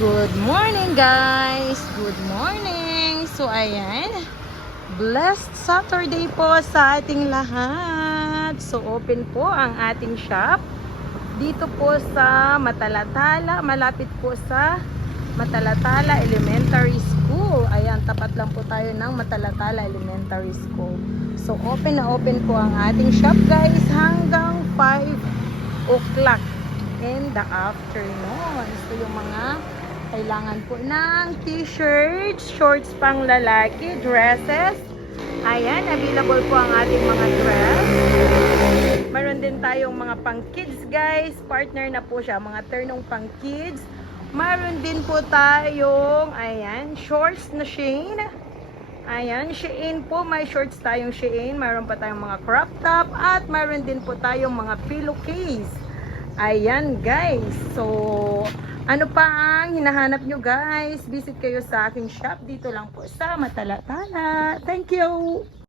Good morning guys! Good morning! So ayan, blessed Saturday po sa ating lahat. So open po ang ating shop dito po sa Matalatala, malapit po sa Matalatala Elementary School. Ayan, tapat lang po tayo ng Matalatala Elementary School. So open na open po ang ating shop guys hanggang 5 o'clock in the afternoon. So yung mga kailangan po ng t-shirts, shorts pang lalaki, dresses. Ayan, available po ang ating mga dress. Meron din tayong mga pang kids guys. Partner na po siya, mga ternong pang kids. Meron din po tayong, ayan, shorts na Shein. Ayan, Shein po. May shorts tayong Shein. Meron pa tayong mga crop top. At meron din po tayong mga pillowcase. Ayan guys. So, ano pa ang hinahanap nyo guys? Visit kayo sa aking shop. Dito lang po sa Matalatala. Thank you!